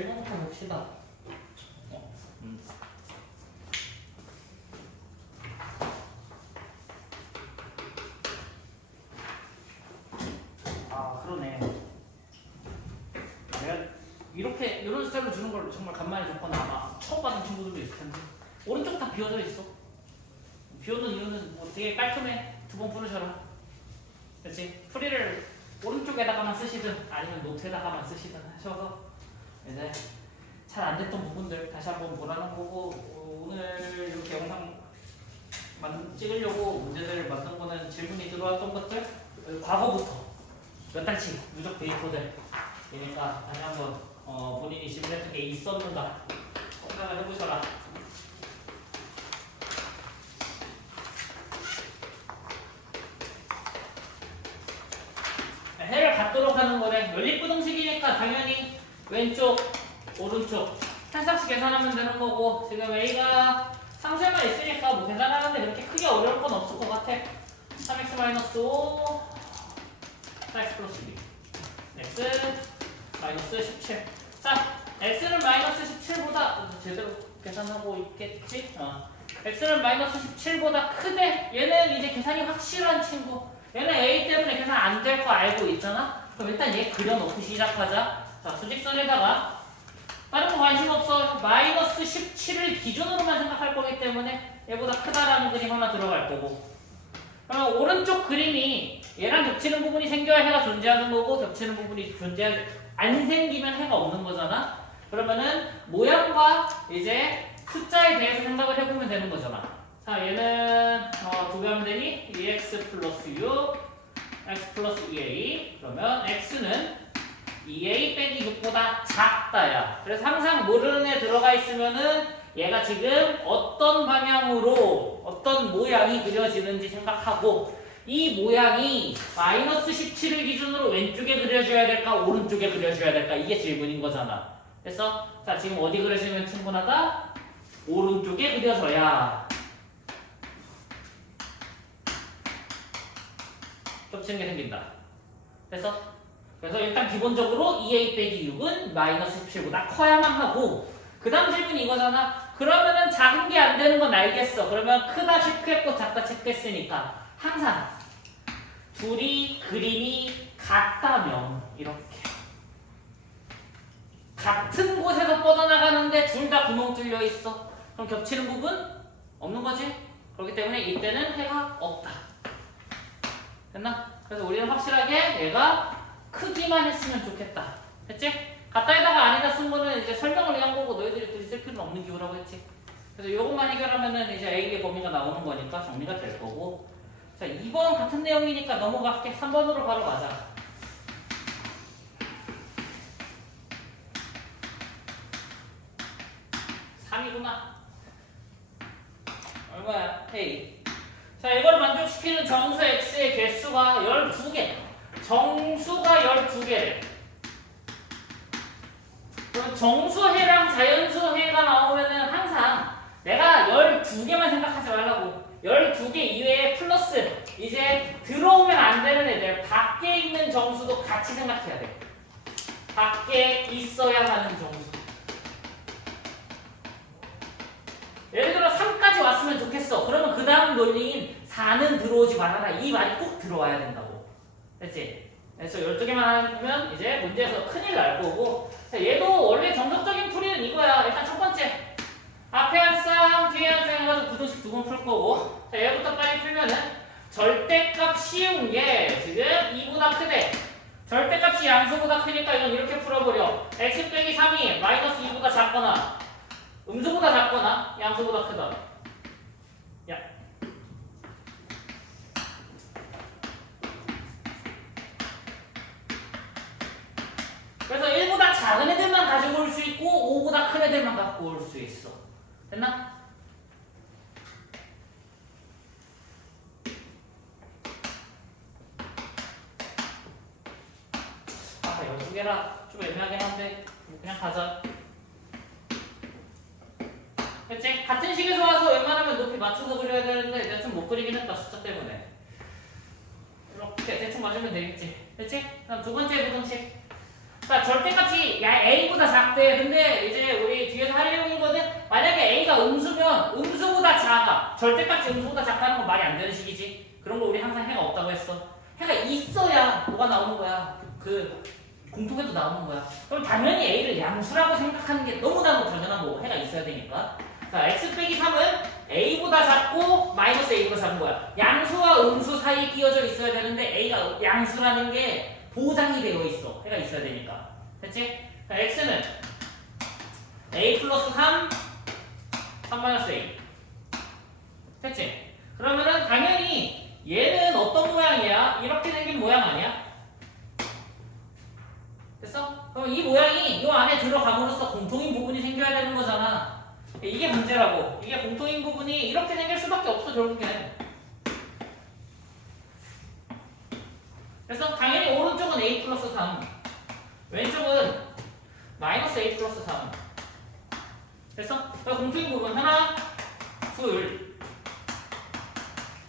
1번부터 봅시다. 아 그러네. 내가 이렇게 이런 스타일로 주는 걸 정말 간만에 줬거나 아마 처음 받은 친구들도 있을 텐데 오른쪽 다 비워져 있어. 비워놓은 이유는 뭐 되게 깔끔해. 두 번 부르셔라. 그렇지? 풀이를 오른쪽에다가만 쓰시든 아니면 노트에다가만 쓰시든 하셔서 이제 잘 안 됐던 부분들 다시 한번 보라는 거고, 오늘 이렇게 영상 찍으려고 문제들을 만든 거는 질문이 들어왔던 것들 과거부터 몇 달치 누적 데이터들 그러니까 다시 한번 본인이 질문했던 게 있었는가 생각을 해보셔라. 해를 갖도록 하는 거래. 연립부등식이니까 당연히 왼쪽, 오른쪽 한 쌍씩 계산하면 되는 거고, 지금 A가 상수에만 있으니까 뭐 계산하는데 그렇게 크게 어려울 건 없을 것 같아. 3x-5 4x 플러스 2 x 마이너스 17. 자, x는 마이너스 17보다 제대로 계산하고 있겠지? x는 마이너스 17보다 크대. 얘는 이제 계산이 확실한 친구. 얘는 a 때문에 계산 안 될 거 알고 있잖아? 그럼 일단 얘 그려놓고 시작하자. 자, 수직선에다가 다른 거 관심 없어. 마이너스 17을 기준으로만 생각할 거기 때문에 얘보다 크다라는 그림 하나 들어갈 거고, 그러면 오른쪽 그림이 얘랑 겹치는 부분이 생겨야 해가 존재하는 거고, 겹치는 부분이 안 생기면 해가 없는 거잖아. 그러면은 모양과 이제 숫자에 대해서 생각을 해보면 되는 거잖아. 자, 얘는 두 배 하면 되니 2x 플러스 6 x 플러스 2a. 그러면 x는 2a 빼기 6보다 작다야. 그래서 항상 모르는 애 들어가 있으면은 얘가 지금 어떤 방향으로 어떤 모양이 그려지는지 생각하고, 이 모양이 마이너스 17을 기준으로 왼쪽에 그려줘야 될까 오른쪽에 그려줘야 될까, 이게 질문인 거잖아. 그래서 자, 지금 어디 그려주면 충분하다? 오른쪽에 그려줘야 겹치는 게 생긴다. 그래서 일단 기본적으로 2a 빼기 6은 마이너스 17보다 커야만 하고, 그 다음 질문이 이거잖아. 그러면은 작은 게 안 되는 건 알겠어. 그러면 크다 체크했고 작다 체크했으니까 항상 둘이 그림이 같다면 이렇게 같은 곳에서 뻗어나가는데 둘 다 구멍 뚫려 있어. 그럼 겹치는 부분 없는 거지. 그렇기 때문에 이때는 해가 없다. 됐나? 그래서 우리는 확실하게 얘가 크기만 했으면 좋겠다. 됐지? 갖다에다가 아니다 쓴 거는 이제 설명을 위한 거고, 너희들이 둘이 쓸 필요는 없는 기호라고 했지. 그래서 이것만 해결하면은 이제 A의 범위가 나오는 거니까 정리가 될 거고. 자, 2번 같은 내용이니까 넘어갈게. 3번으로 바로 가자. 3이구나. 얼마야? A. 자, 이걸 만족시키는 정수 X의 개수가 12개. 정수가 12개래. 그럼 정수해랑 자연수해가 나오면은 항상 내가 12개만 생각하지 말라고. 12개 이외에 플러스 이제 들어오면 안 되는 애들, 밖에 있는 정수도 같이 생각해야 돼. 밖에 있어야 하는 정수. 예를 들어 3까지 왔으면 좋겠어. 그러면 그 다음 논리인 4는 들어오지 말아라. 이 말이 꼭 들어와야 된다고. 됐지? 그래서 12개만 하면 이제 문제에서 큰일 날 거고. 자, 얘도 원래 정석적인 풀이는 이거야. 일단 첫 번째, 앞에 한 쌍, 뒤에 한 쌍 해가지고 부등식 두 번 풀 거고. 자, 얘부터 빨리 풀면은 절대값 쉬운 게 지금 2보다 크대. 절대값이 양수보다 크니까 이건 이렇게 풀어버려. x 빼기 3이 마이너스 2보다 작거나 음수보다 작거나 양수보다 크다. 야. 그래서 1보다 작은 애들만 가지고 올 수 있고 5보다 큰 애들만 갖고 올 수 있어. 됐나? 아, 12개라 좀 애매하긴 한데 그냥 가자. 됐지? 같은 식에서 와서 웬만하면 높이 맞춰서 그려야 되는데 내가 좀 못 그리긴 했다, 숫자 때문에. 이렇게 대충 맞으면 되겠지. 됐지? 그럼 두 번째 부등식. 자, 절대값이 야 a보다 작대. 근데 이제 우리 뒤에서 할 내용이거든. 만약에 a가 음수면 음수보다 작아. 절대값이 음수보다 작다는 건 말이 안 되는 식이지. 그런 거 우리 항상 해가 없다고 했어. 해가 있어야 뭐가 나오는 거야. 그 공통해도 나오는 거야. 그럼 당연히 a를 양수라고 생각하는 게 너무나도 당연한 거고 해가 있어야 되니까. 자, x 빼기 3은 a보다 작고 마이너스 a보다 작은 거야. 양수와 음수 사이에 끼어져 있어야 되는데 a가 양수라는 게 보장이 되어 있어. 해가 있어야 되니까. 됐지? 자, x는 a 플러스 3, 3 마이너스 a. 됐지? 그러면은 당연히 얘는 어떤 모양이야? 이렇게 생긴 모양 아니야? 됐어? 그럼 이 모양이 이 안에 들어감으로써 공통인 부분이 생겨야 되는 거잖아. 이게 문제라고. 이게 공통인 부분이 이렇게 생길 수밖에 없어 결국엔. 그래서 당연히 오른쪽은 a 플러스 3, 왼쪽은 마이너스 a 플러스 3. 됐어? 공통인 부분 하나, 둘.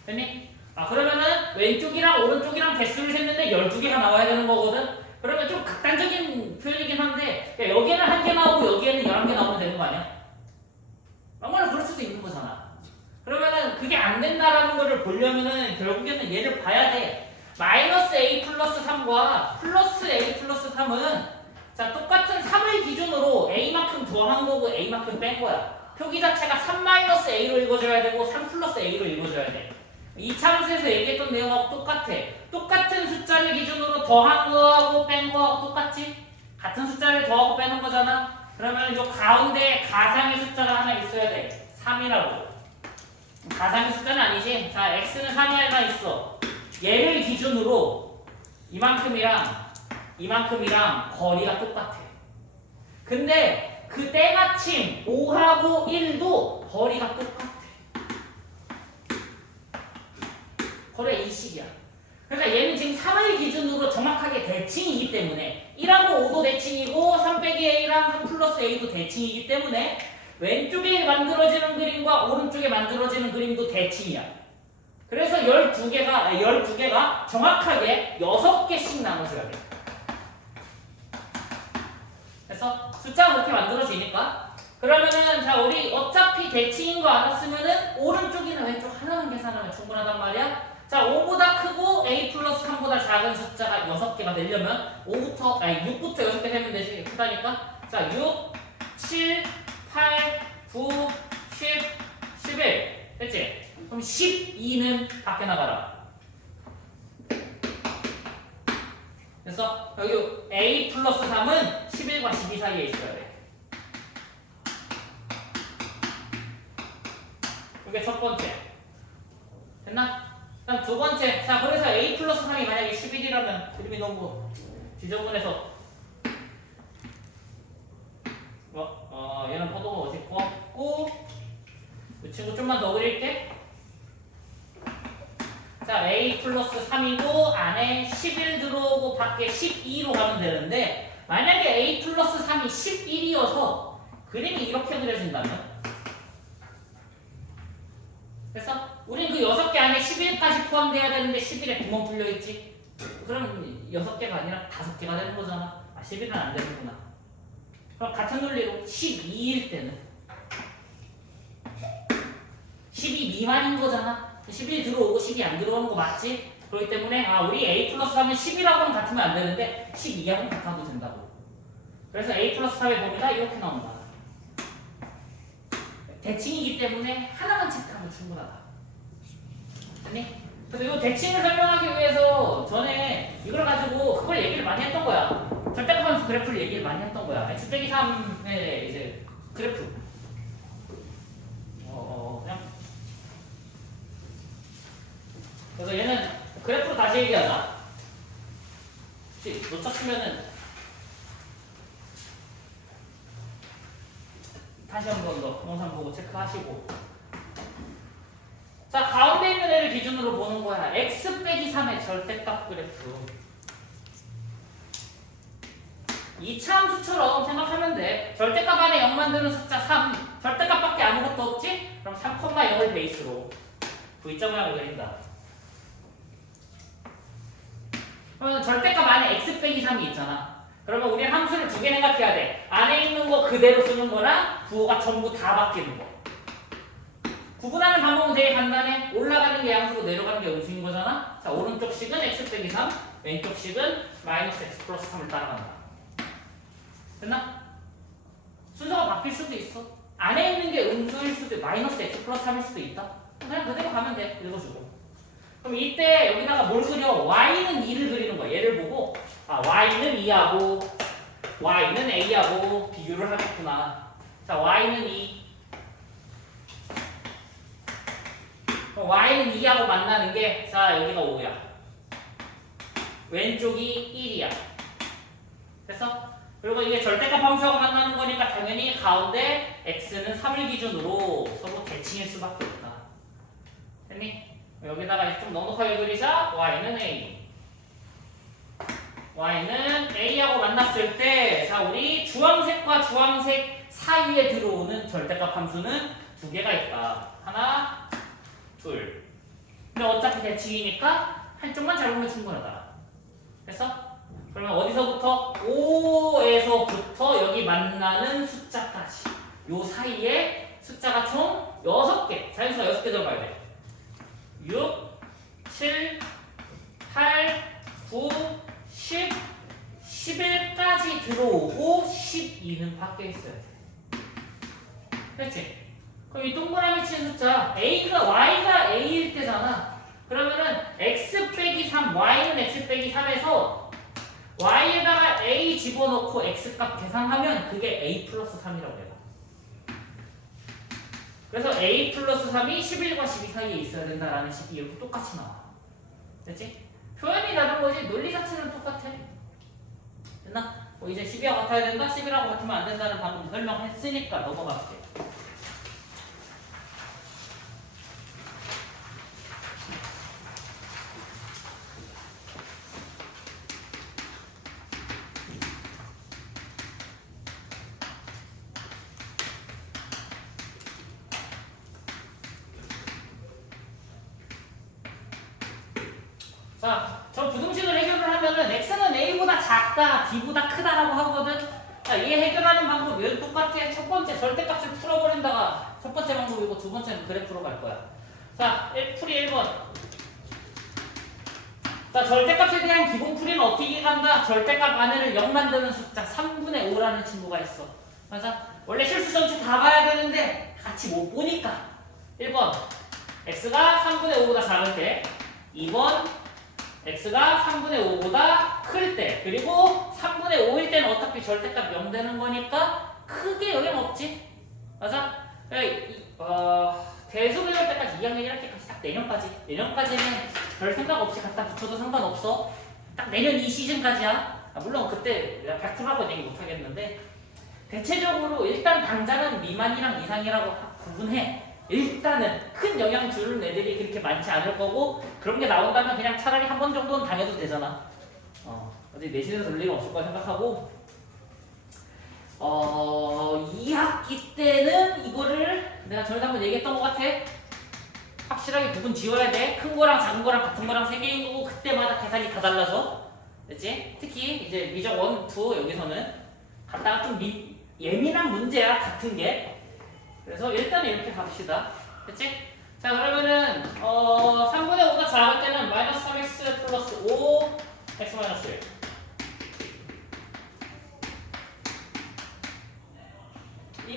됐니? 아, 그러면은 왼쪽이랑 오른쪽이랑 개수를 셌는데 12개가 나와야 되는 거거든? 그러면 좀 극단적인 표현이긴 한데, 야, 여기에는 1개 나오고 여기에는 11개 나오면 되는 거 아니야? 아무나 그럴 수도 있는 거잖아. 그러면은 그게 안 된다라는 거를 보려면은 결국에는 얘를 봐야 돼. 마이너스 a 플러스 3과 플러스 a 플러스 3은 자, 똑같은 3을 기준으로 a만큼 더한 거고 a만큼 뺀 거야. 표기 자체가 3 마이너스 a로 읽어줘야 되고 3 플러스 a로 읽어줘야 돼. 이차함수에서 얘기했던 내용하고 똑같아. 똑같은 숫자를 기준으로 더한 거하고 뺀 거하고 똑같지? 같은 숫자를 더하고 빼는 거잖아. 그러면 이 가운데 가상의 숫자가 하나 있어야 돼. 3이라고. 가상의 숫자는 아니지? 자, x는 3이 하나 있어. 얘를 기준으로 이만큼이랑 이만큼이랑 거리가 똑같아. 근데 그 때마침 5하고 1도 거리가 똑같아. 거리가 일식이야. 그러니까 얘는 지금 3을 기준으로 정확하게 대칭이기 때문에 1하고 5도 대칭이고 3 빼기 a랑 3 플러스 a도 대칭이기 때문에 왼쪽에 만들어지는 그림과 오른쪽에 만들어지는 그림도 대칭이야. 그래서 12개가 정확하게 6개씩 나눠져야 돼. 그래서 숫자가 그렇게 만들어지니까 그러면은 자, 우리 어차피 대칭인 거 알았으면은 오른쪽이나 왼쪽 하나만 계산하면 충분하단 말이야. 자, 5보다 크고 a 플러스 3보다 작은 숫자가 6개가 되려면 6부터 6개 세면 되지. 크다니까. 자, 6, 7, 8, 9, 10, 11. 됐지? 그럼 12는 밖에 나가라. 그래서 여기 a 플러스 3은 11과 12 사이에 있어야 돼. 이게 첫 번째. 됐나? 그다음 두 번째. 자, 그래서 a 플러스 3이 만약에 11이라면 그림이 너무 지저분해서 얘는 포도가 어디 없고 이 친구 좀만 더 그릴게. 자, a 플러스 3이고 안에 11 들어오고 밖에 12로 가면 되는데 만약에 a 플러스 3이 11이어서 그림이 이렇게 그려진다면 그래서 우린 그 6개 안에 11까지 포함돼야 되는데 11에 구멍 뚫려있지? 그럼 6개가 아니라 5개가 되는 거잖아. 아, 11은 안 되는구나. 그럼 같은 논리로 12일 때는 12 미만인 거잖아. 11 들어오고 12 안 들어오는 거 맞지? 그렇기 때문에 우리 a 플러스 3은 10이라고는 같으면 안 되는데 12하고는 같아도 된다고. 그래서 a 플러스 3의 범위가 이렇게 나온다. 대칭이기 때문에 하나만 체크하면 충분하다. 아니? 그래서 이 대칭을 설명하기 위해서 전에 이걸 가지고 그걸 얘기를 많이 했던 거야. 절대값함수 그래프를 얘기를 많이 했던 거야. x 빼기 3의 이제 그래프. 그냥. 그래서 얘는 그래프로 다시 얘기하자. 혹시 놓쳤으면은 다시 한 번 더 영상 보고 체크하시고. 자, 가운데 있는 애를 기준으로 보는 거야. x 빼기 3의 절대값 그래프. 이차함수처럼 생각하면 돼. 절대값 안에 0 만드는 숫자 3. 절대값밖에 아무것도 없지? 그럼 3,0을 베이스로 V자 모양을 그린다. 그러면 절대값 안에 x 빼기 3이 있잖아. 그러면 우리 함수를 두 개 생각해야 돼. 안에 있는 거 그대로 쓰는 거랑 부호가 전부 다 바뀌는 거. 구분하는 방법은 되게 간단해. 올라가는 게 양수고 내려가는 게 음수인 거잖아. 자, 오른쪽 식은 x 빼기 3, 왼쪽 식은 마이너스 x 플러스 3을 따라간다. 됐나? 순서가 바뀔 수도 있어. 안에 있는 게 음수일 수도 있고 마이너스 x 플러스 3일 수도 있다. 그냥 그대로 가면 돼. 읽어주고. 그럼 이때 여기다가 뭘 그려? y는 2를 그리는 거야. 얘를 보고 y는 2하고 y는 a하고 비교를 하겠구나. 자, y는 2. 그럼 y는 2하고 만나는 게, 자, 여기가 5야. 왼쪽이 1이야. 됐어? 그리고 이게 절대값 함수하고 만나는 거니까 당연히 가운데 x는 3을 기준으로 서로 대칭일 수밖에 없다. 됐니? 여기다가 좀 넉넉하게 그리자. y는 a. y는 a하고 만났을 때, 자, 우리 주황색과 주황색 사이에 들어오는 절대값 함수는 두 개가 있다. 하나, 둘. 근데 어차피 대칭이니까 한쪽만 잘 보면 충분하다. 됐어? 그러면 어디서부터? 5에서부터 여기 만나는 숫자까지. 요 사이에 숫자가 총 6개. 자연수가 6개 들어가야 돼. 6, 7, 8, 9, 10, 11까지 들어오고 12는 밖에 있어야 돼. 그렇지? 그럼 이 동그라미 친 숫자 y가 a일 때잖아. 그러면은 x 빼기 3, y는 x 빼기 3에서 y에다가 a 집어넣고 x값 계산하면 그게 a 플러스 3이라고 해요. 그래서 a 플러스 3이 11과 12 사이에 있어야 된다라는 식이 이렇게 똑같이 나와. 됐지? 표현이 다른 거지 논리 자체는 똑같아. 됐나? 뭐 이제 12와 같아야 된다? 11하고 같으면 안 된다는 방금 설명했으니까 넘어갈게. 자, 저 부등식을 해결을 하면은 x는 a보다 작다, b보다 크다라고 하거든. 자, 얘 해결하는 방법 왜 똑같아? 첫 번째 절대값을 풀어버린다가 첫 번째 방법이고 두 번째는 그래프로 갈 거야. 자, 풀이 1번. 자, 절대값에 대한 기본 풀이는 어떻게 간다? 절대값 안에를 0 만드는 숫자 3분의 5라는 친구가 있어. 맞아? 원래 실수 전체 다 봐야 되는데 같이 못 보니까 1번 x가 3분의 5보다 작을 때, 2번 x가 3분의 5보다 클 때, 그리고 3분의 5일 때는 어차피 절대값 0 되는 거니까 크게 영향 없지. 맞아? 대수 배울 때까지 2학년 1학기까지 딱 내년까지는 별 생각 없이 갖다 붙여도 상관없어. 딱 내년 이 시즌까지야. 물론 그때 내가 100%라고 얘기 못 하겠는데 대체적으로 일단 당장은 미만이랑 이상이라고 구분해. 일단은 큰 영향 주는 애들이 그렇게 많지 않을 거고, 그런 게 나온다면 그냥 차라리 한 번 정도는 당해도 되잖아. 어디 내신에서 볼 리가 없을 거라 생각하고, 2학기 때는 이거를 내가 전에 한번 얘기했던 것 같아. 확실하게 구분 지어야 돼. 큰 거랑 작은 거랑 같은 거랑 세 개인 거고 그때마다 계산이 다 달라져. 됐지? 특히 이제 미적 1, 2 여기서는 갖다가 좀 예민한 문제야, 같은 게. 그래서 일단은 이렇게 갑시다. 됐지? 자, 그러면은 3분의 5가 작을 때는 마이너스 3x 플러스 5 x 마이너스 1.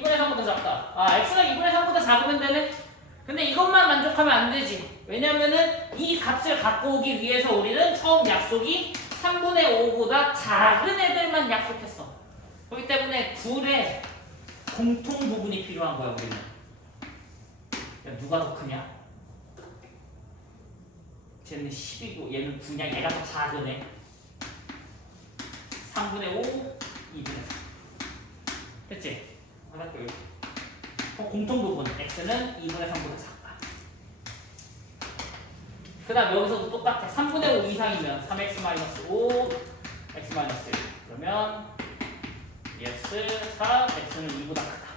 (2분의 3보다) 작다. x가 2분의 3보다 작으면 되네? 근데 이것만 만족하면 안 되지. 왜냐면은 이 값을 갖고 오기 위해서 우리는 처음 약속이 3분의 5보다 작은 애들만 약속했어. 그렇기 때문에 둘의 공통 부분이 필요한 거야, 우리는. 야, 누가 더 크냐? 쟤는 10이고 얘는 9냐? 얘가 더 작으네. 3분의 5, 2분의 3. 됐지? 공통 부분 x는 2분의 3보다 작다. 그 다음 여기서도 똑같아. 3분의 5 이상이면 3x-5 x-1. 그러면 2x 4 x는 2보다 크다.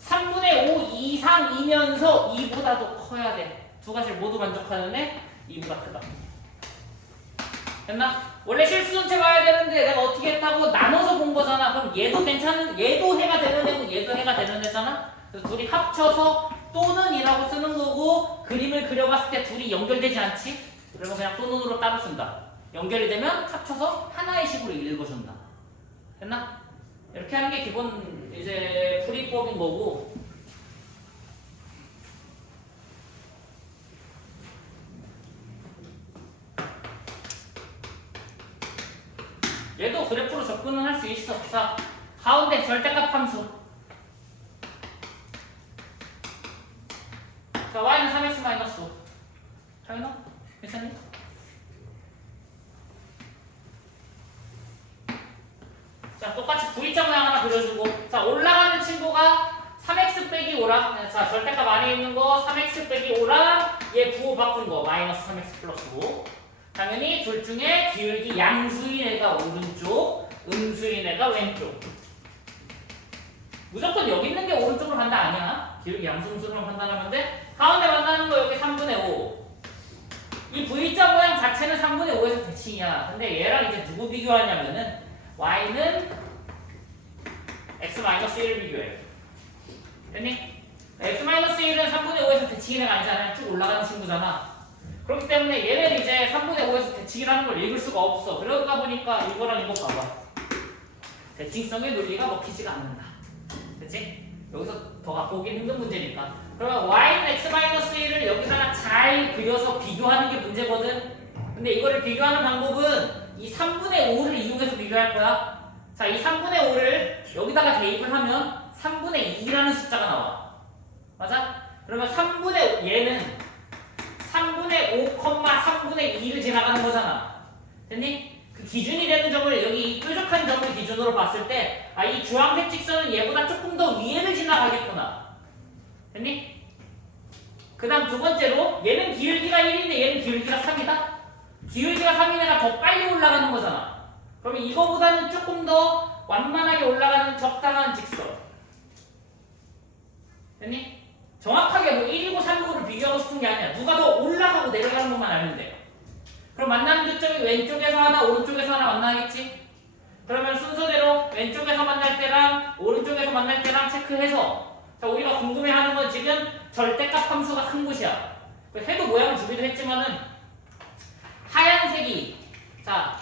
3분의 5 이상이면서 2보다도 커야 돼. 두 가지를 모두 만족하는 애 2보다 크다. 됐나? 원래 실수 전체 봐야 되는데 내가 어떻게 했다고? 나눠 얘도 괜찮은, 얘도 해가 되는 애고 얘도 해가 되는 애잖아. 그래서 둘이 합쳐서 또는 이라고 쓰는 거고, 그림을 그려봤을 때 둘이 연결되지 않지? 그러면 그냥 또는으로 따로 쓴다. 연결이 되면 합쳐서 하나의 식으로 읽어준다. 됐나? 이렇게 하는 게 기본 이제 풀이법인 거고. 얘도 그래프로 접근은 할 수 있어. 자, 가운데 절대값 함수. 자, y는 3x-5. 당연하? 괜찮니? 자, 똑같이 V자 모양 하나 그려주고. 자, 올라가는 친구가 3x 빼기 5랑, 자, 절대값 안에 있는 거 3x 빼기 5랑 얘 부호 바꾼 거 마이너스 3x 플러스 5. 당연히 둘 중에 기울기 양수인 애가 오른쪽, 음수인 애가 왼쪽. 무조건 여기 있는 게 오른쪽으로 간다 아니야? 기울기 양수 음수로 판단하면 돼. 가운데 만나는 거 여기 3분의 5. 이 V자 모양 자체는 3분의 5에서 대칭이야. 근데 얘랑 이제 누구 비교하냐면은 y는 x-1을 비교해. 됐니? x-1은 3분의 5에서 대칭이가 아니잖아. 쭉 올라가는 친구잖아. 그렇기 때문에 얘는 이제 3분의 5에서 대칭이라는 걸 읽을 수가 없어. 그러다 보니까 이거랑 이거 봐봐. 대칭성의 논리가 먹히지가 않는다. 그치? 여기서 더 갖고 오긴 힘든 문제니까. 그러면 y는 x-1을 여기다가 잘 그려서 비교하는 게 문제거든. 근데 이거를 비교하는 방법은 이 3분의 5를 이용해서 비교할 거야. 자, 이 3분의 5를 여기다가 대입을 하면 3분의 2라는 숫자가 나와. 맞아? 그러면 얘는 3분의 5, 3분의 2를 지나가는 거잖아. 됐니? 그 기준이 되는 점을 여기 뾰족한 점을 기준으로 봤을 때, 아, 이 주황색 직선은 얘보다 조금 더 위에를 지나가겠구나. 됐니? 그 다음 두 번째로, 얘는 기울기가 1인데 얘는 기울기가 3이다? 기울기가 3인 애가 더 빨리 올라가는 거잖아. 그러면 이거보다는 조금 더 완만하게 올라가는 적당한 직선. 됐니? 정확하게 뭐 1이고 3이고를 비교하고 싶은 게 아니야. 누가 더 올라가고 내려가는 것만 알면 돼. 그럼 만나는 교점이 왼쪽에서 하나, 오른쪽에서 하나 만나겠지? 그러면 순서대로 왼쪽에서 만날 때랑 오른쪽에서 만날 때랑 체크해서, 자, 우리가 궁금해하는 건 지금 절대값 함수가 큰 곳이야. 해도 모양을 주기도 했지만은 하얀색이, 자,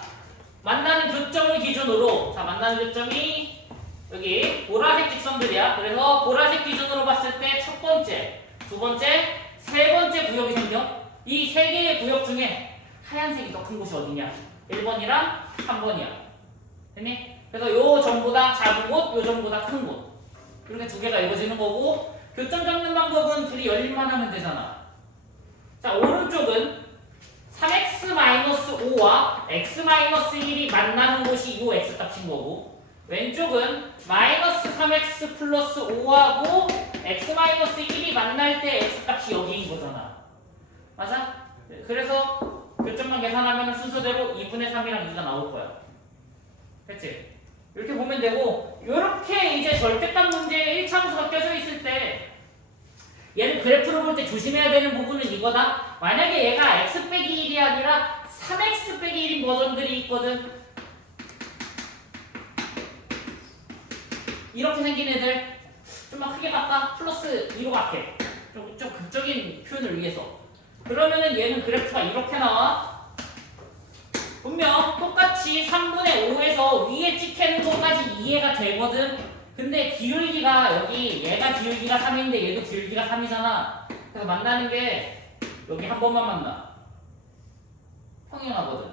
만나는 교점을 기준으로, 자, 만나는 교점이 여기 보라색 직선들이야. 그래서 보라색 기준으로 봤을 때 첫 번째, 두 번째, 세 번째 구역이 생겨. 이 세 개의 구역 중에 하얀색이 더 큰 곳이 어디냐? 1번이랑 3번이야. 됐니? 그래서 요 점보다 작은 곳, 요 점보다 큰 곳. 이렇게 두 개가 이루어지는 거고, 교점 잡는 방법은 둘이 열림만 하면 되잖아. 자, 오른쪽은 3x-5와 x-1이 만나는 곳이 요 x값인 거고, 왼쪽은 마이너스 3x 플러스 5하고 x-1이 만날 때 x값이 여기인 거잖아. 맞아? 그래서 교점만 계산하면 순서대로 2분의 3이랑 2가 나올 거야. 됐지? 이렇게 보면 되고, 이렇게 이제 절대값 문제에 1차함수가 껴져 있을 때 얘는 그래프로 볼 때 조심해야 되는 부분은 이거다. 만약에 얘가 x 빼기 1이 아니라 3x 빼기 1인 버전들이 있거든. 이렇게 생긴 애들 좀만 크게 깎아. 플러스 2로 갈게. 좀 극적인 표현을 위해서. 그러면은 얘는 그래프가 이렇게 나와. 분명 똑같이 3분의 5에서 위에 찍히는 것까지 이해가 되거든. 근데 기울기가 여기 얘가 기울기가 3인데 얘도 기울기가 3이잖아. 그래서 만나는 게 여기 한 번만 만나. 평행하거든.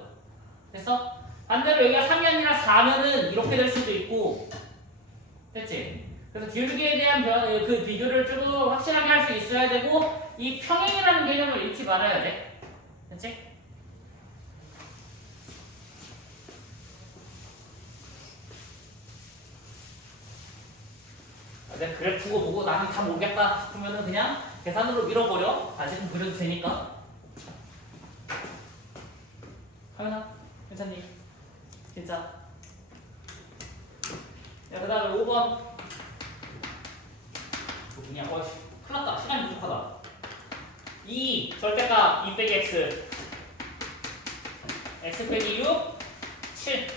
됐어? 반대로 여기가 3이 아니라 4면은 이렇게 될 수도 있고. 됐지? 그래서 기울기에 대한 그 비교를 좀 확실하게 할 수 있어야 되고, 이 평행이라는 개념을 잃지 말아야 돼. 됐지? 내가 그래프고 뭐고 나는 다 모르겠다 싶으면은 그냥 계산으로 밀어버려. 아직은 그려도 되니까. 하연아, 괜찮니? 진짜. 야, 그 다음에 5번. 그냥, 큰일 났다. 시간이 부족하다. 2, 절대값 2 빼기 x. x 빼기 6, 7.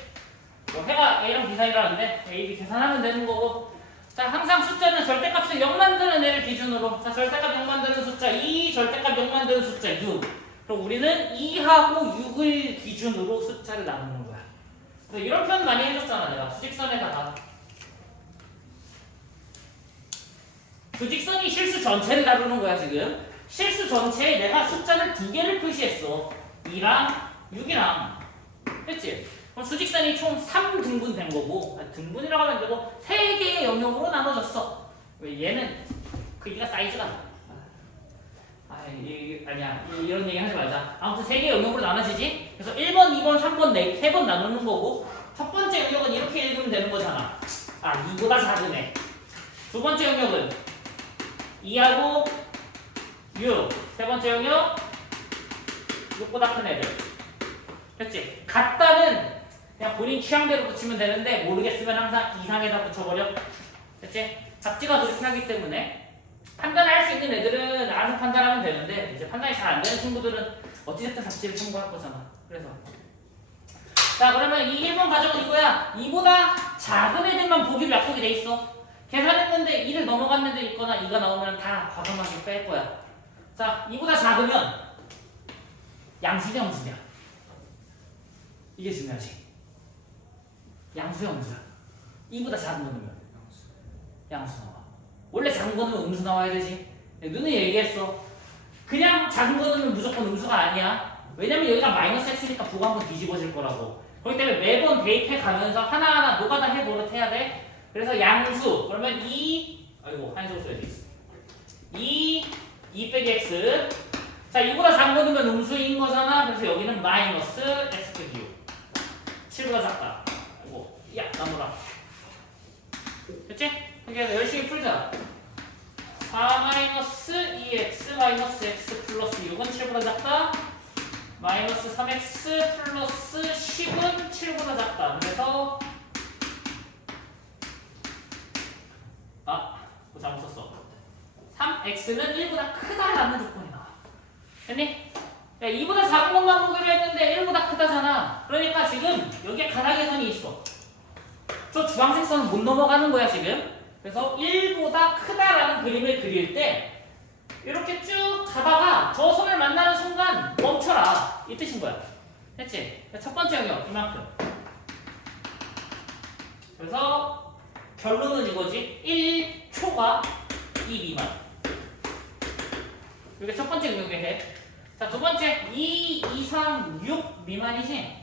해가 A랑 B 사이라는데 A, B 계산하면 되는 거고. 자, 항상 숫자는 절대값을 0 만드는 애를 기준으로. 자, 절대값 0 만드는 숫자 2, 절대값 0 만드는 숫자 6. 그럼 우리는 2하고 6을 기준으로 숫자를 나누는 거야. 그래서 이런 표현 많이 해줬잖아, 내가. 수직선에다가. 수직선이 실수 전체를 다루는 거야, 지금. 실수 전체에 내가 숫자를 2개를 표시했어. 2랑 6이랑. 했지? 그럼 수직선이 총 3등분 된 거고, 등분이라고 하면 되고, 3개의 영역으로 나눠졌어. 왜 얘는 크기가 사이즈가. 아니야. 이런 얘기 하지 말자. 아무튼 3개의 영역으로 나눠지지? 그래서 1번, 2번, 3번, 3번 나누는 거고, 첫 번째 영역은 이렇게 읽으면 되는 거잖아. 아, 2보다 작은 애. 두 번째 영역은 2하고 6. 세 번째 영역 6보다 큰 애들. 그렇지? 같다는 그냥 본인 취향대로 붙이면 되는데 모르겠으면 항상 이상에다 붙여버려. 그렇지? 잡지가 그렇게 하기 때문에 판단할 수 있는 애들은 알아서 판단하면 되는데 이제 판단이 잘 안 되는 친구들은 어찌됐든 잡지를 참고할 거잖아. 그래서 자, 그러면 이 1번 가정은 이거야. 2보다 작은 애들만 보기로 약속이 돼 있어. 계산했는데 2를 넘어갔는 데 있거나 2가 나오면 다 과감하게 뺄 거야. 자, 2보다 작으면 양수냐 음수냐. 이게 중요하지. 양수야 음수야. 2보다 작은 거는 양수 나와. 원래 작은 거는 음수 나와야 되지. 눈에 얘기했어. 그냥 작은 거는 무조건 음수가 아니야. 왜냐면 여기가 마이너스 x니까 부가 한번 뒤집어질 거라고. 그렇기 때문에 매번 대입해 가면서 하나하나 노가다 해 버릇해야 돼. 그래서 양수 그러면 2 아이고 한식으로 써야지. 2 빼기 x. 자, 이보다 작은 거 넣으면 음수인 거잖아. 그래서 여기는 마이너스 x 빼기 6. 7보다 작다. 아이고 야 나무라. 됐지? 그러니까 열심히 풀자. 4 마이너스 2x 마이너스 x 플러스 6은 7보다 작다. 마이너스 3x 플러스 10은 7보다 작다. 그래서 잘못 썼어. 3x는 1보다 크다라는 조건이 나와. 됐니? 야, 2보다 작은 것만 보기로 했는데 1보다 크다잖아. 그러니까 지금 여기에 가닥의선이 있어. 저 주황색 선은 못 넘어가는 거야 지금. 그래서 1보다 크다라는 그림을 그릴 때 이렇게 쭉 가다가 저 선을 만나는 순간 멈춰라. 이 뜻인 거야. 됐지? 첫 번째 영역 이만큼. 그래서 결론은 이거지. 1초가 2 미만. 이게 첫 번째 영역에 해. 자, 두 번째 2 이상 6 미만이지.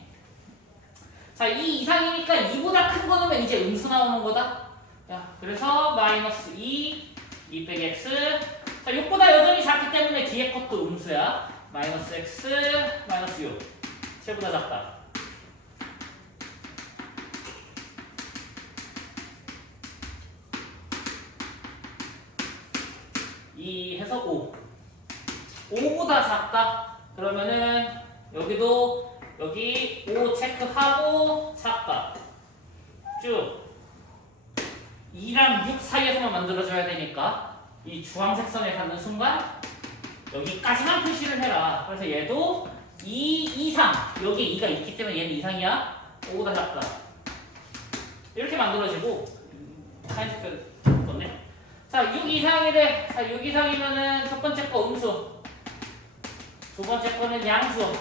자, 2 이상이니까 2보다 큰 거 넣으면 이제 음수 나오는 거다. 야, 그래서 마이너스 2 빼기 x. 자, 6보다 여전히 작기 때문에 뒤에 것도 음수야. 마이너스 x 마이너스 6. 7보다 작다. 이 해서 5. 5보다 작다. 그러면은 여기도 여기 5 체크하고 작다. 쭉 2랑 6 사이에서만 만들어줘야 되니까 이 주황색 선에 닿는 순간 여기까지만 표시를 해라. 그래서 얘도 2 이상. 여기 2가 있기 때문에 얘는 이상이야. 5보다 작다. 이렇게 만들어지고 하얀색 떴네. 자, 6 이상이래. 자, 6 이상이면은 첫 번째 거 음수. 두 번째 거는 양수.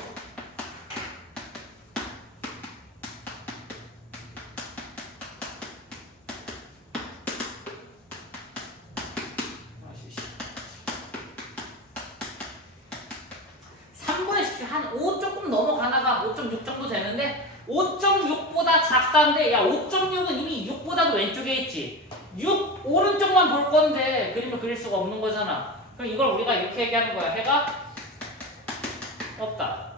한 5 조금 넘어가다가 5.6 정도 되는데 5.6보다 작다는데 야 5.6은 이미 6보다도 왼쪽에 있지. 6 오른쪽만 볼 건데 그림을 그릴 수가 없는 거잖아. 그럼 이걸 우리가 이렇게 얘기하는 거야. 해가 없다.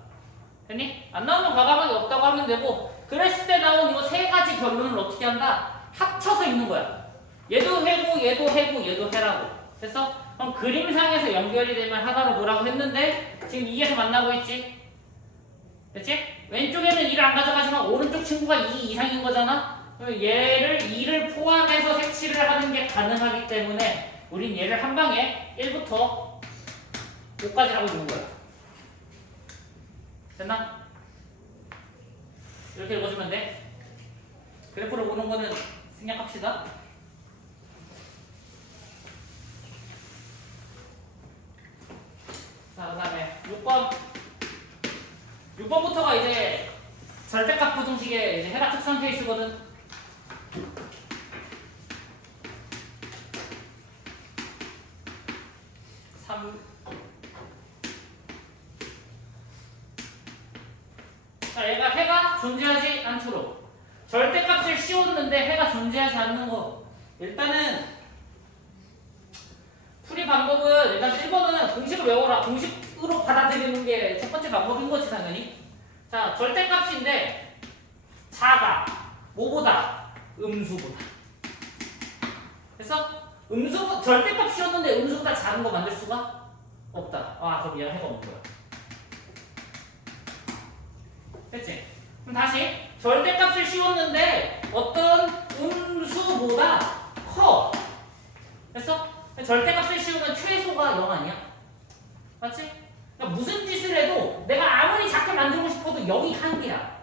됐니? 안 나오면 과감하게 없다고 하면 되고 그랬을 때 나온 이 세 가지 결론을 어떻게 한다? 합쳐서 읽는 거야. 얘도 해고 얘도 해고 얘도 해라고. 그래서 그럼 그림상에서 연결이 되면 하나로 뭐라고 했는데 지금 2에서 만나고 있지? 됐지? 왼쪽에는 2를 안 가져가지만 오른쪽 친구가 2 이상인 거잖아? 그럼 얘를 2를 포함해서 색칠을 하는 게 가능하기 때문에 우린 얘를 한 방에 1부터 5까지라고 주는 거야. 됐나? 이렇게 읽어주면 돼. 그래프로 보는 거는 생략합시다. 자, 그 다음에 6번부터가 이제 절대값 부등식의 이제 해라 특성 케이스거든. 자, 얘가 해가 존재하지 않도록 절대값을 씌웠는데 해가 존재하지 않는 거. 일단은 풀이 방법은 일단 1번은 공식을 외워라. 공식으로 받아들이는 게 첫 번째 방법인 거지 당연히. 자, 절대값인데 작아. 뭐보다? 음수보다. 그래서 절대값 씌웠는데 음수보다 작은 거 만들 수가 없다. 아, 그럼 얘가 해가 없는 거야. 됐지? 그럼 다시 절대값을 씌웠는데 어떤 음수보다 커. 됐어? 절대값을 씌우면 최소가 0 아니야? 맞지? 그러니까 무슨 짓을 해도 내가 아무리 작게 만들고 싶어도 0이 한계야.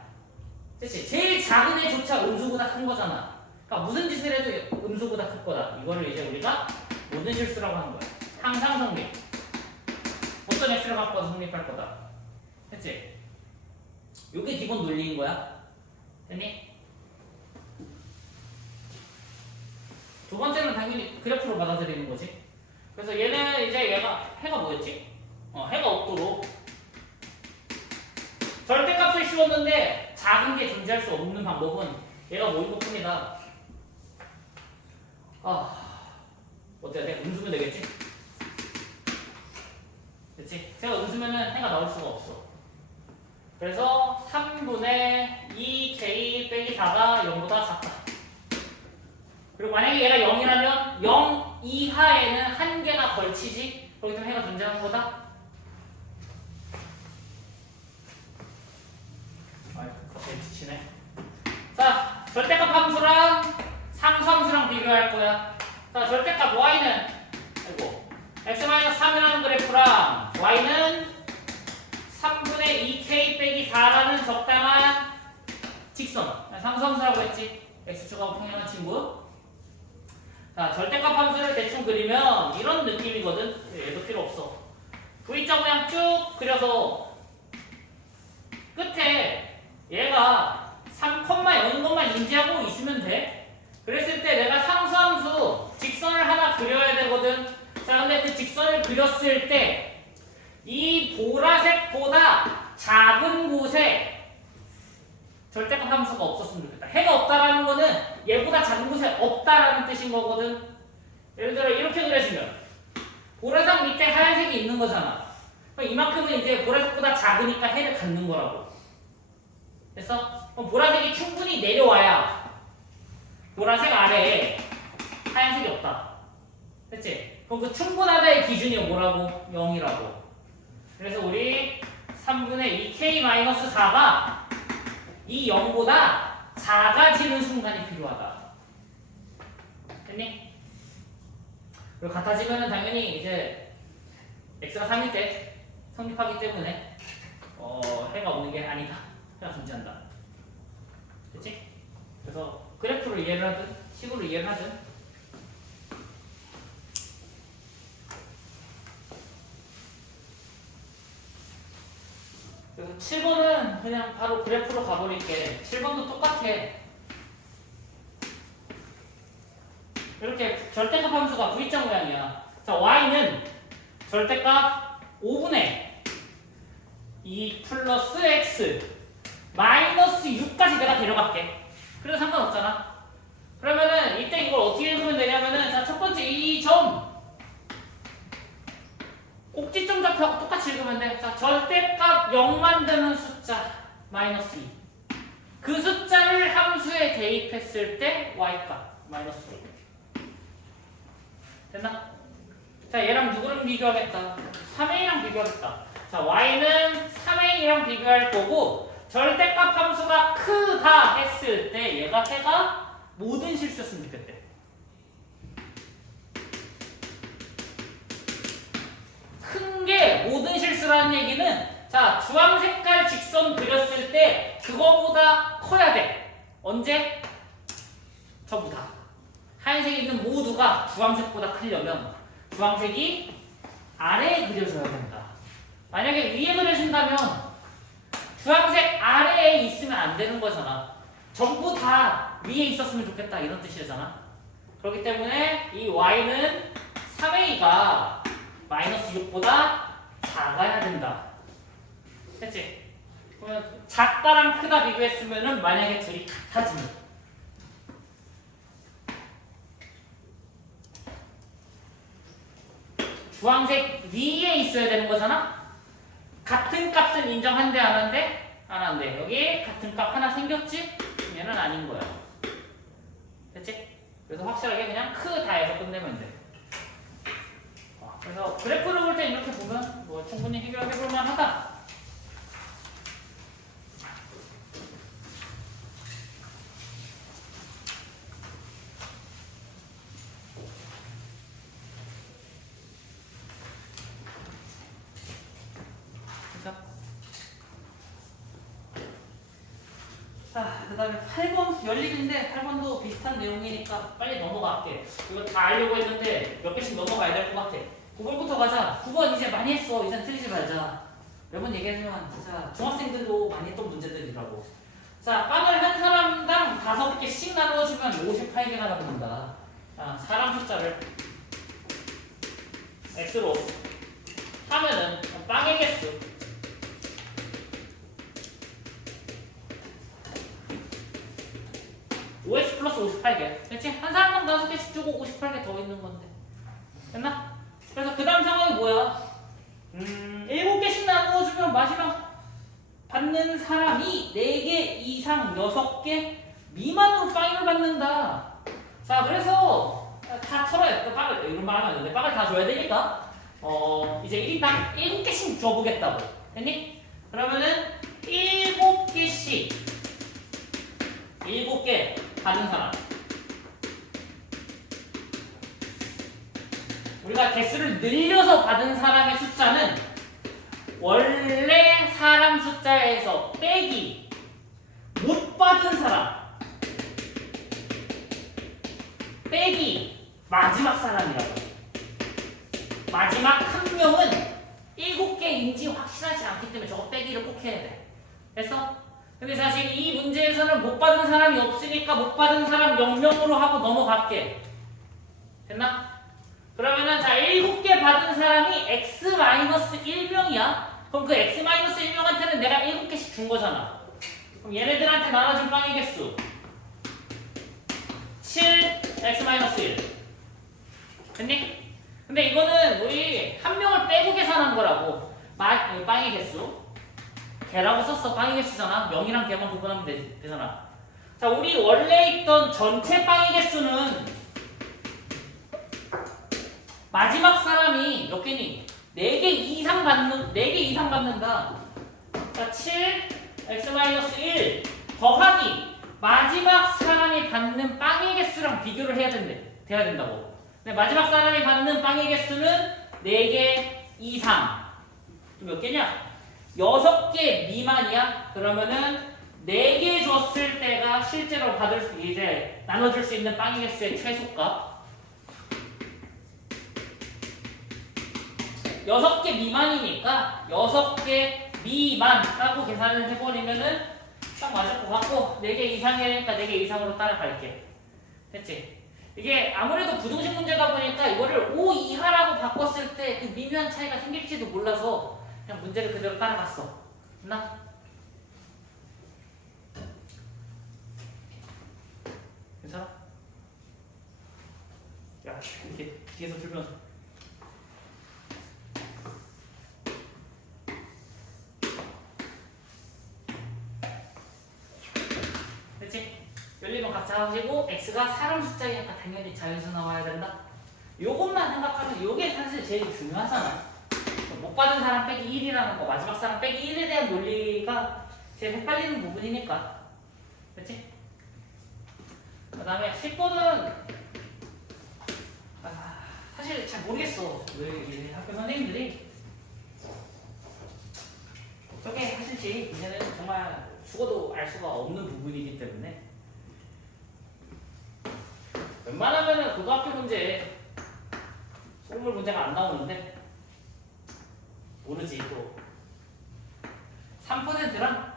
됐지? 제일 작은 애조차 음수보다 큰 거잖아. 그러니까 무슨 짓을 해도 음수보다 클 거다. 이거를 이제 우리가 모든 실수라고 하는 거야. 항상 성립. 어떤 x를 갖고 와서 성립할 거다. 됐지? 요게 기본 논리인 거야. 됐니? 두 번째는 당연히 그래프로 받아들이는 거지. 그래서 얘는 이제 해가 뭐였지? 해가 없도록 절대값을 씌웠는데 작은 게 존재할 수 없는 방법은 얘가 뭐인 것 뿐이다. 어때? 내가 음수면 되겠지? 그치? 제가 음수면은 해가 나올 수가 없어. 그래서 3분의 2k 빼기 4가 0보다 작다. 그리고 만약에 얘가 0이라면 0 이하에는 한 개가 걸치지. 그렇기 때문에 해가 존재하는 거다. 갑자기 지치네. 자, 절대값 함수랑 상수함수랑 비교할 거야. 자, 절대값 y는 x-3이라는 그래프랑 y는 3분의 2k 빼기 4라는 적당한 직선. 상수함수라고 했지. x축하고 평행한 친구. 자, 절대값 함수를 대충 그리면 이런 느낌이거든. 얘도 필요 없어. V자 모양 쭉 그려서 끝에 얘가 3,0인 것만 인지하고 있으면 돼. 그랬을 때 내가 상수함수 직선을 하나 그려야 되거든. 자, 근데 그 직선을 그렸을 때 이 보라색보다 작은 곳에 절대값 함수가 없었으면 좋겠다. 해가 없다라는 거는 얘보다 작은 곳에 없다라는 뜻인 거거든. 예를 들어 이렇게 그려지면 보라색 밑에 하얀색이 있는 거잖아. 그럼 이만큼은 이제 보라색보다 작으니까 해를 갖는 거라고. 됐어? 그럼 보라색이 충분히 내려와야 보라색 아래에 하얀색이 없다. 됐지? 그럼 그 충분하다의 기준이 뭐라고? 0이라고. 그래서 우리 3분의 2k-4가 이 0보다 작아지는 순간이 필요하다. 됐니? 그리고 같아지면은 당연히 이제 x가 3일 때 성립하기 때문에 해가 없는 게 아니다. 해가 존재한다. 됐지? 그래서 그래프로 이해를 하든 식으로 이해를 하든 그래서 7번은 그냥 바로 그래프로 가버릴게. 7번도 똑같아. 이렇게 절대값 함수가 V자 모양이야. 자, y는 절대값 5분의 2 플러스 x 마이너스 6까지 내가 데려갈게. 그래도 상관없잖아. 그러면은 이때 이걸 어떻게 읽으면 되냐면은, 자, 첫 번째 이 점 꼭지점 좌표하고 똑같이 읽으면 돼. 자, 절대값 0 만드는 숫자 마이너스 2. 그 숫자를 함수에 대입했을 때 y값 마이너스 2. 됐나? 자, 얘랑 누구랑 비교하겠다? 3a랑 비교하겠다. 자, y는 3a랑 비교할 거고 절대값 함수가 크다 했을 때 얘가 해가 모든 실수였으면 좋겠대. 큰 게 모든 실수라는 얘기는, 자, 주황 색깔 직선 그렸을 때 그거보다 커야 돼. 언제? 전부 다. 하얀색에 있는 모두가 주황색보다 크려면 주황색이 아래에 그려져야 된다. 만약에 위에 그려진다면 주황색 아래에 있으면 안 되는 거잖아. 전부 다 위에 있었으면 좋겠다 이런 뜻이잖아. 그렇기 때문에 이 y는 3a가 마이너스 6보다 작아야 된다. 됐지? 그러면 작다랑 크다 비교했으면은 만약에 둘이 같아지면 주황색 위에 있어야 되는 거잖아? 같은 값은 인정한대 안 한대? 안 한대. 여기 같은 값 하나 생겼지? 얘는 아닌 거야. 됐지? 그래서 확실하게 그냥 크다 해서 끝내면 돼. 그래서 그래프를 볼 때 이렇게 보면 뭐 충분히 해결해 볼 만하다. 자, 그 다음에 8번 열림인데 8번도 비슷한 내용이니까 빨리 넘어갈게. 이거 다 알려고 했는데 몇 개씩 넘어가야 될 것 같아. 9번부터 가자. 9번 이제 많이 했어. 이제 틀리지 말자. 매번 얘기하지만 진짜 중학생들도 많이 했던 문제들이라고. 자, 빵을 한 사람당 5개씩 나누어주면 58개가 나온다. 자, 사람 숫자를 x로 하면은 빵의 개수 OX 플러스 58개. 됐지? 한 사람당 5개씩 주고 58개 더 있는 건데. 됐나? 그래서 그 다음 상황이 뭐야? 7개씩 나누어주면 마지막 받는 사람이 4개 이상 6개 미만으로 빵을 받는다. 자, 그래서 다 털어야 돼. 빵을, 이런 말 하면 안 되는데, 빵을 다 줘야 되니까, 이제 1인당 7개씩 줘보겠다고. 됐니? 그러면은 7개씩 7개 받은 사람. 우리가 개수를 늘려서 받은 사람의 숫자는 원래 사람 숫자에서 빼기 못 받은 사람 빼기 마지막 사람이라고. 마지막 한 명은 7개인지 확실하지 않기 때문에 저거 빼기를 꼭 해야 돼. 됐어? 근데 사실 이 문제에서는 못 받은 사람이 없으니까 못 받은 사람 0명으로 하고 넘어갈게. 됐나? 그러면은 자 7개 받은 사람이 x-1명이야. 그럼 그 x-1명한테는 내가 7개씩 준 거잖아. 그럼 얘네들한테 나눠준 빵의 개수 7 x-1 됐니? 근데 이거는 우리 한 명을 빼고 계산한 거라고. 빵의 개수 개라고 썼어. 빵의 개수잖아. 0이랑 개만 구분하면 되잖아. 자, 우리 원래 있던 전체 빵의 개수는 마지막 사람이 몇 개니? 4개 이상 받는다. 자, 7 x-1 더하기 마지막 사람이 받는 빵의 개수랑 비교를 돼야 된다고. 근데 마지막 사람이 받는 빵의 개수는 4개 이상. 몇 개냐? 6개 미만이야. 그러면은 4개 줬을 때가 실제로 이제 나눠줄 수 있는 빵의 개수의 최소값. 6개 미만이니까 6개 미만라고 계산을 해버리면은 딱 맞을 것 같고 4개 이상이니까 4개 이상으로 따라갈게. 됐지? 이게 아무래도 부등식 문제다 보니까 이거를 5 이하라고 바꿨을 때 그 미묘한 차이가 생길지도 몰라서 그냥 문제를 그대로 따라갔어. 됐나? 괜찮아? 야, 이렇게 뒤에서 들면 됐지? 열리면 각자 하시고 x가 사람 숫자이니까 당연히 자연수 나와야 된다. 요것만 생각하면 요게 사실 제일 중요하잖아. 못 받은 사람 빼기 1이라는 거, 마지막 사람 빼기 1에 대한 논리가 제일 헷갈리는 부분이니까. 그렇지? 그 다음에 10번은 사실 잘 모르겠어. 왜 학교 선생님들이 저게 사실 이제는 정말 죽어도 알 수가 없는 부분이기 때문에 웬만하면은 고등학교 문제 소금물 문제가 안 나오는데 모르지 또 3%랑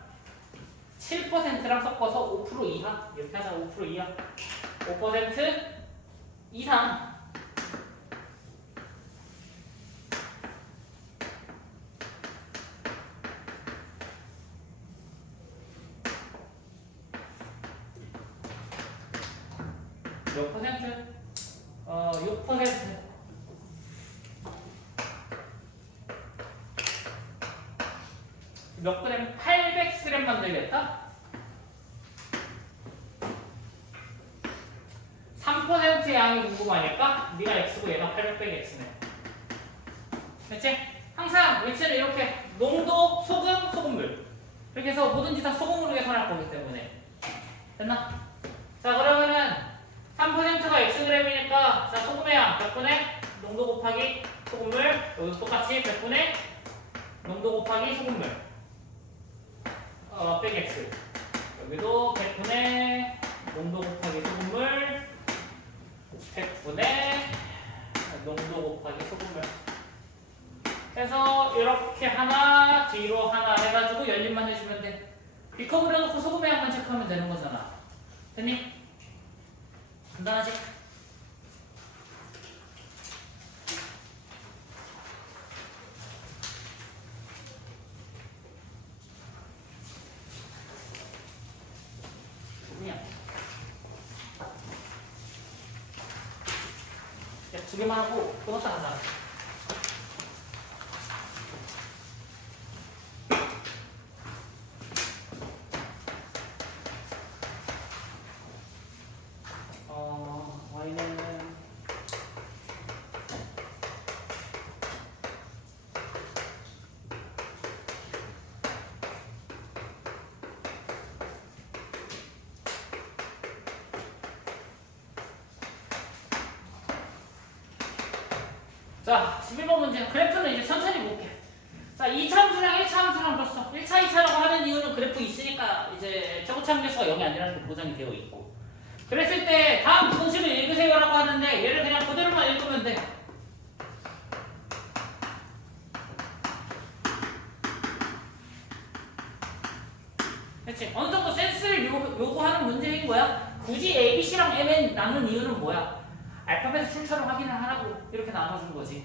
7%랑 섞어서 5% 이하 이렇게 하자. 5% 이하 5% 이상 몇 퍼센트? 6%. 몇 그램? 800g 만들겠다? 3%의 양이 궁금하니까 네가 x고 얘가 800x네. 그치? 항상 위치를 이렇게 농도, 소금, 소금물 이렇게 해서 뭐든지 다 소금으로 계산할 거기 때문에 됐나? 자 그러면은 3%가 xg이니까 자 소금의 양 100분의 농도 곱하기 소금물 여기도 똑같이 100분의 농도 곱하기 소금물 100x 여기도 100분의 농도 곱하기 소금물 100분의 농도 곱하기 소금물 해서 이렇게 하나 뒤로 하나 해가지고 열림만 해주면 돼. B컵 그려놓고 소금의 양만 체크하면 되는 거잖아. 됐니? 간단하지? 그냥 두 개만 하고 끊었다 가자. y는 자, 11번 문제. 그래프는 이제 천천히 볼게. 자, 2차 함수랑 1차 함수랑 줬어. 1차, 2차라고 하는 이유는 그래프 있으니까 이제 최고차 함수가 0이 아니라는 게 보장이 되어 있고. 그랬을 때 다음 부등식을 읽으세요라고 하는데 얘를 그냥 그대로만 읽으면 돼. 그치? 어느 정도 센스를 요구하는 문제인 거야. 굳이 A, B, C랑 MN 나눈 이유는 뭐야? 알파벳 출처를 확인을 하라고 이렇게 나눠준 거지.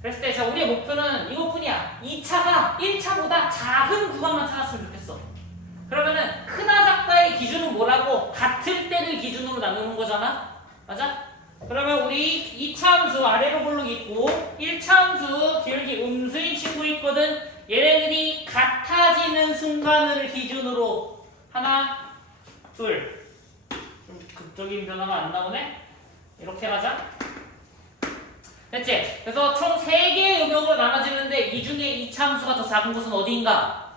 그랬을 때 자, 우리의 목표는 이것뿐이야. 2차가 1차보다 작은 구간만 찾았으면 좋겠어. 그러면은 크다 작다의 기준은 뭐라고? 같을 때를 기준으로 나누는 거잖아? 맞아? 그러면 우리 2차 함수 아래로 볼록 있고 1차 함수 기울기 음수인 친구 있거든. 얘네들이 같아지는 순간을 기준으로 하나, 둘. 좀 극적인 변화가 안 나오네? 이렇게 하자. 됐지? 그래서 총 3개의 영역으로 나눠지는데 이 중에 2차 함수가 더 작은 곳은 어디인가?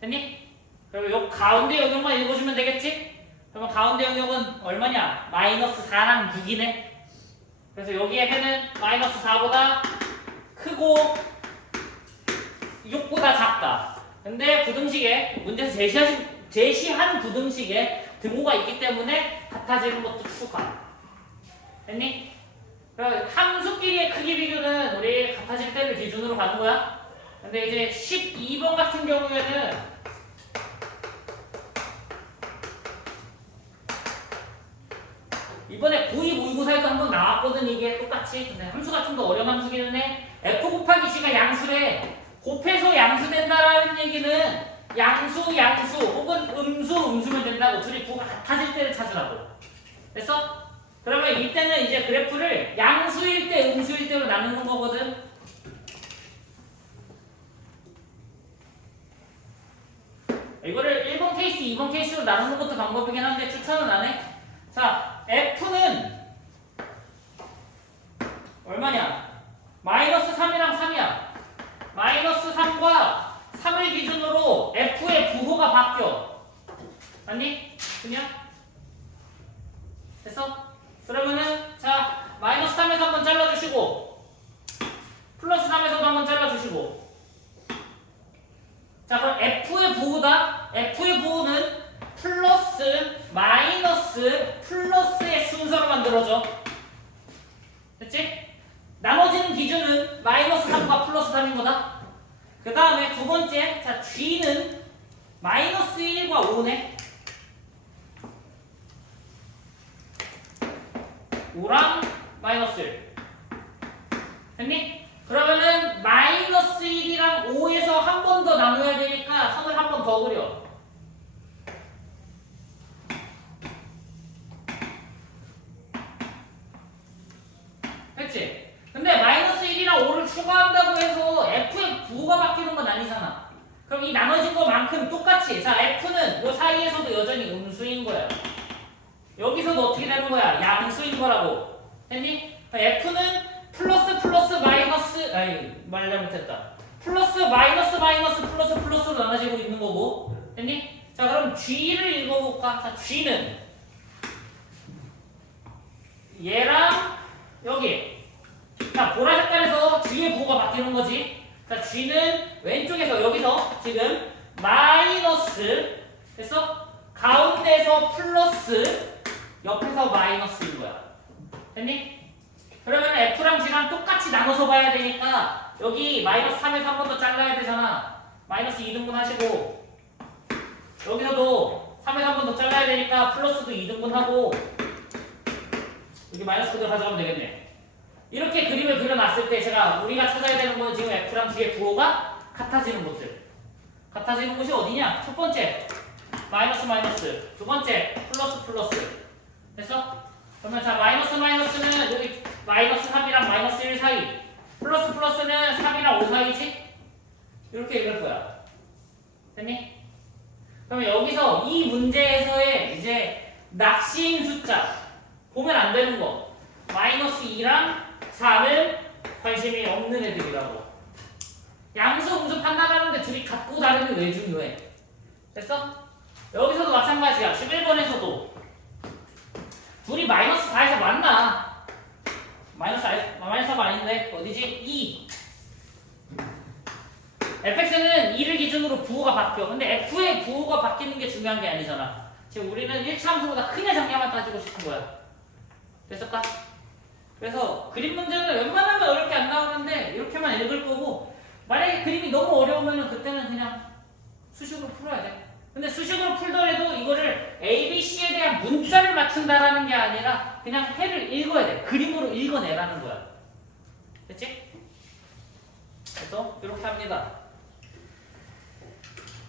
됐니? 그럼 요 가운데 영역만 읽어주면 되겠지? 그러면 가운데 영역은 얼마냐? 마이너스 4랑 6이네. 그래서 여기에 해는 마이너스 4보다 크고 6보다 작다. 근데 부등식에 문제에서 제시한 부등식에 등호가 있기 때문에 같아지는 것도 추가. 됐니? 그럼 함수끼리의 크기 비교는 우리 같아질 때를 기준으로 가는 거야. 근데 이제 12번 같은 경우에는 이번에 고2 모의고사에도 한번 나왔거든. 이게 똑같이. 근데 함수가 좀 더 어려운 함수기는 해. f 곱하기 c가 양수래. 곱해서 양수된다라는 얘기는 양수 혹은 음수면 된다고. 둘이 부가 같아질 때를 찾으라고. 됐어? 그러면 이때는 이제 그래프를 양수일 때 음수일 때로 나누는 거거든. 이거를 1번 케이스 2번 케이스로 나누는 것도 방법이긴 한데 추천은 안 해. 자, F는 얼마냐? 마이너스 3이랑 3이야. 마이너스 3과 3을 기준으로 F의 부호가 바뀌어. 맞니? 그냥? 됐어? 그러면은 자, 마이너스 3에서 한번 잘라주시고 플러스 3에서도 한번 잘라주시고 자, 그럼 F의 부호다. F의 부호는 플러스 마이너스 플러스의 순서로 만들어줘. 됐지? 나머지는 기준은 마이너스 3과 플러스 3인 거다. 그 다음에 두 번째, 자 G는 마이너스 1과 5네. 5랑 마이너스 1. 됐니? 그러면은 마이너스 1이랑 5에서 한 번 더 나눠야 되니까 선을 한 번 더 그려. 됐지? 근데 마이너스 1이랑 5를 추가한다고 해서 F의 부호가 바뀌는 건 아니잖아. 그럼 이 나눠진 것만큼 똑같이, 자 F는 이 사이에서도 여전히 음수인 거야. 여기서도 어떻게 되는 거야? 양수인 거라고. 됐니? F는 플러스 플러스 마이너스, 아니 말 잘못했다. 플러스 마이너스 마이너스 플러스 플러스로 나눠지고 있는 거고. 됐니? 자 그럼 G를 읽어볼까? 자 G는 얘랑 여기, 자 보라 색깔에서 G의 부호가 바뀌는 거지. 자 G는 왼쪽에서 여기서 지금 마이너스, 됐어? 가운데서 플러스, 옆에서 마이너스인 거야. 됐니? 그러면 F랑 G랑 똑같이 나눠서 봐야 되니까 여기 마이너스 3에서 한 번 더 잘라야 되잖아. 마이너스 2등분 하시고, 여기서도 3에서 한 번 더 잘라야 되니까 플러스도 2등분 하고, 여기 마이너스 그대로 가져가면 되겠네. 이렇게 그림을 그려놨을 때 우리가 찾아야 되는 건 지금 F랑 G의 부호가 같아지는 곳들. 같아지는 곳이 어디냐? 첫 번째 마이너스 마이너스, 두 번째 플러스 플러스. 됐어? 그러면 자 마이너스 마이너스는 여기 마이너스 3이랑 마이너스 1 사이, 플러스 플러스는 3이랑 5 사이지? 이렇게 읽을 거야. 됐니? 그러면 여기서 이 문제에서의 이제 낚시인 숫자 보면 안 되는 거, 마이너스 2랑 4는 관심이 없는 애들이라고. 양수 음수 판단하는데 둘이 같고 다름이 왜 중요해? 됐어? 여기서도 마찬가지야. 11번에서도 둘이 마이너스 4에서 만나. 마이너스 4가 아닌데 어디지? 2. fx는 2를 기준으로 부호가 바뀌어. 근데 f의 부호가 바뀌는 게 중요한 게 아니잖아. 지금 우리는 1차 함수보다 크냐 작냐만 따지고 싶은 거야. 됐을까? 그래서 그림 문제는 웬만하면 어렵게 안 나오는데 이렇게만 읽을 거고, 만약에 그림이 너무 어려우면 그때는 그냥 수식으로 풀어야 돼. 근데 수식으로 풀더라도 이거를 A, B, C에 대한 문자를 맞춘다라는 게 아니라 그냥 해를 읽어야 돼. 그림으로 읽어내라는 거야. 됐지? 그래서 이렇게 합니다.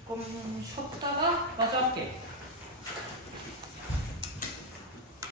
그럼 쉬었다가 마저 할게.